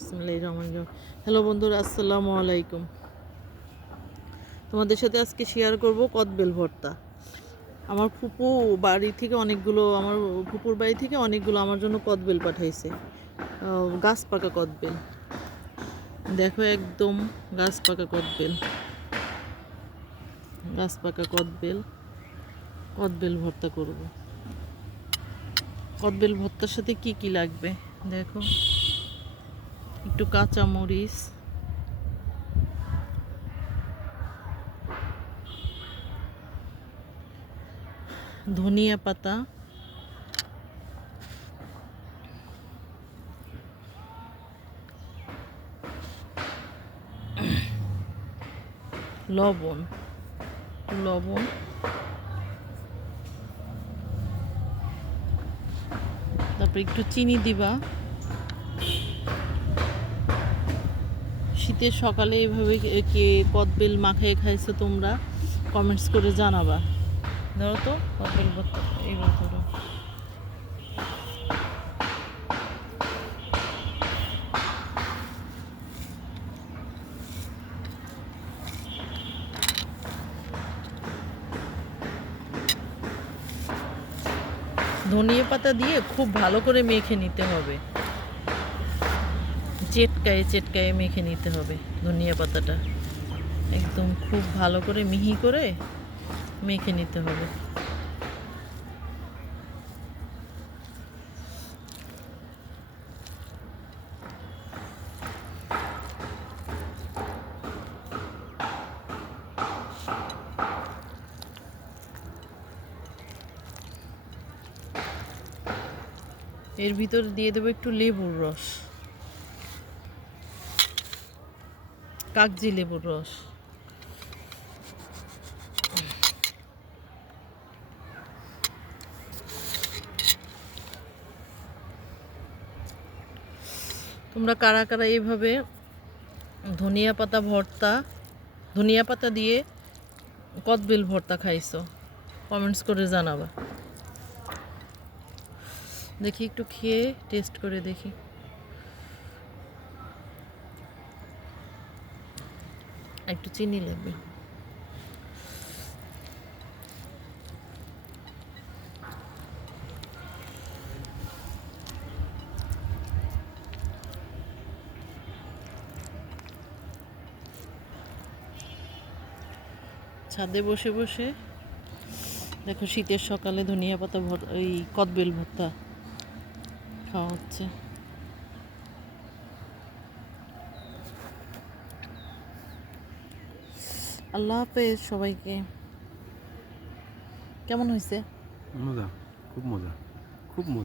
বিসমিল্লাহির রহমানির রহিম। হ্যালো বন্ধুরা, আসসালামু আলাইকুম। তোমাদের সাথে আজকে শেয়ার করব কদবেল ভর্তা। আমার ফুপুর বাড়ি থেকে অনেকগুলো আমার জন্য কদবেল পাঠাইছে। গাছ পাকা কদবেল, দেখো একদম গাছ পাকা কদবেল। কদবেল ভর্তা করব। কদবেল ভর্তার সাথে কি কি লাগবে দেখো। একটু কাঁচা মরিচ, ধনিয়া পাতা, লবণ, তারপর একটু চিনি দিবা। শীতের সকালে এইভাবে কে কদবেল মাখায় খাইছো তোমরা? কমেন্টস করে জানাবা। ধরো তো কদবেল ভর্তা, এইবার ধরো। ধনিয়া পাতা দিয়ে খুব ভালো করে মেখে নিতে হবে, চেটকায়ে মেখে নিতে হবে। ধনিয়া পাতাটা একদম খুব ভালো করে মিহি করে মেখে নিতে হবে। এর ভিতর দিয়ে দেবো একটু লেবুর রস, কাগজি লেবুর রস। তোমরা কারা কারা এইভাবে ধনিয়া পাতা দিয়ে কদবেল ভর্তা খাইছো? কমেন্টস করে জানাবা। দেখি একটু খেয়ে টেস্ট করে দেখি। একটু চিনি লাগবে। ছাদে বসে বসে দেখো শীতের সকালে ধনিয়া পাতা এই কদবেল ভর্তা খাওয়া হচ্ছে। আল্লাহ হাফেজ সবাইকে। কেমন হয়েছে? মজা, খুব মজা, খুব মজা।